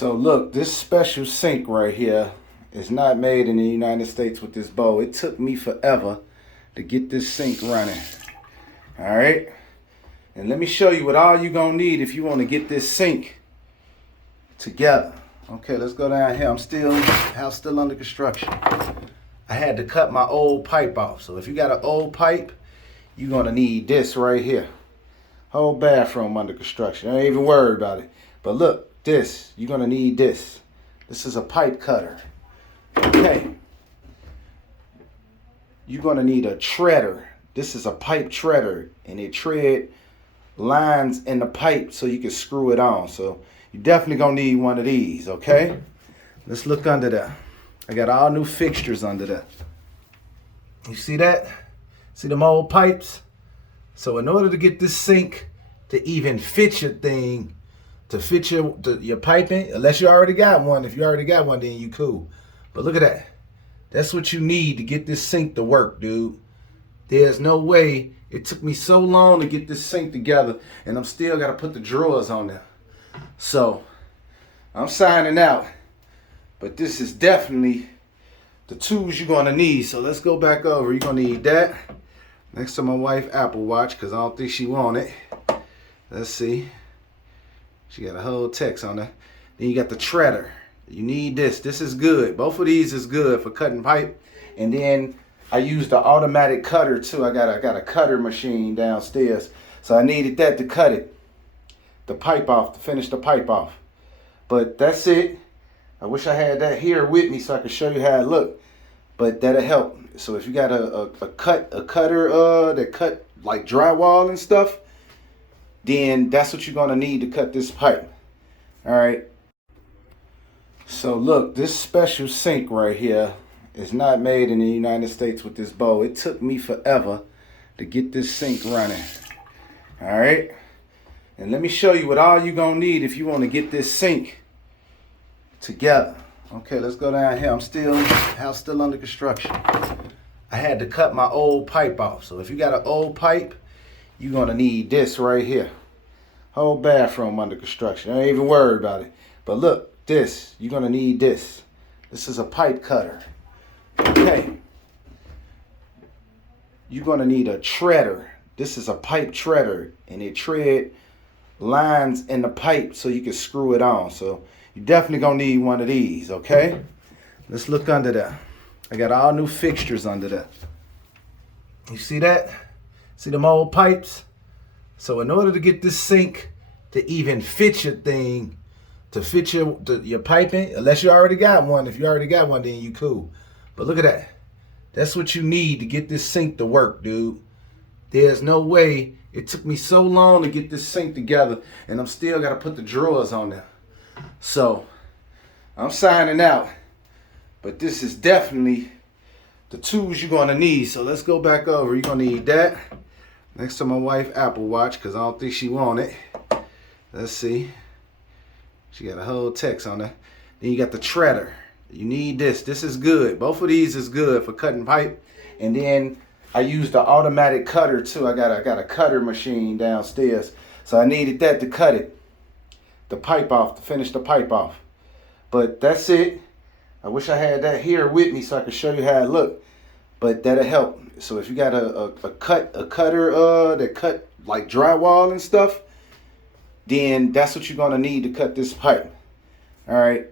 So look, this special sink right here is not made in the United States with this bowl. It took me forever to get this sink running. All right. And let me show you what all you're going to need if you want to get this sink together. Okay, let's go down here. House still under construction. I had to cut my old pipe off. So if you got an old pipe, you're going to need this right here. Whole bathroom under construction. I ain't even worried about it. But look, this, you're going to need this. This is a pipe cutter. Okay. You're going to need a treader. This is a pipe treader, and it tread lines in the pipe so you can screw it on. So you definitely going to need one of these, okay? Let's look under there. I got all new fixtures under there. You see that? See them old pipes? So in order to get this sink to even fit your thing, to fit your piping, unless you already got one. If you already got one, then you cool. But look at that. That's what you need to get this sink to work, dude. There's no way. It took me so long to get this sink together, and I'm still got to put the drawers on there. So I'm signing out. But this is definitely the tools you're going to need. So let's go back over. You're going to need that. Next to my wife Apple Watch, because I don't think she want it. Let's see. She got a whole text on there. Then you got the treader. You need this. This is good. Both of these is good for cutting pipe. And then I used the automatic cutter too. I got a cutter machine downstairs. So I needed that to cut it. The pipe off, to finish the pipe off. But that's it. I wish I had that here with me so I could show you how it looked. But that'll help. So if you got a cutter that cut like drywall and stuff, then that's what you're going to need to cut this pipe. All right. So look, this special sink right here is not made in the United States with this bowl. It took me forever to get this sink running. All right. And let me show you what all you're going to need if you want to get this sink together. Okay, let's go down here. House still under construction. I had to cut my old pipe off. So if you got an old pipe, you're going to need this right here. Whole bathroom under construction. I ain't even worried about it. But look, this, you're going to need this. This is a pipe cutter. Okay. You're going to need a treader. This is a pipe treader, and it tread lines in the pipe so you can screw it on. So you definitely going to need one of these, okay? Let's look under there. I got all new fixtures under there. You see that? See them old pipes? So in order to get this sink to even fit your thing, to fit your piping, unless you already got one. If you already got one, then you cool. But look at that. That's what you need to get this sink to work, dude. There's no way. It took me so long to get this sink together, and I'm still got to put the drawers on there. So I'm signing out. But this is definitely the tools you're going to need. So let's go back over. You're going to need that. Next to my wife Apple Watch, because I don't think she want it. Let's see. She got a whole text on there. Then you got the treader. You need this. This is good. Both of these is good for cutting pipe. And then I used the automatic cutter too. I got a cutter machine downstairs. So I needed that to cut it. The pipe off, to finish the pipe off. But that's it. I wish I had that here with me so I could show you how it looked. But that'll help. So if you got a cutter that cut like drywall and stuff, then that's what you're going to need to cut this pipe. All right.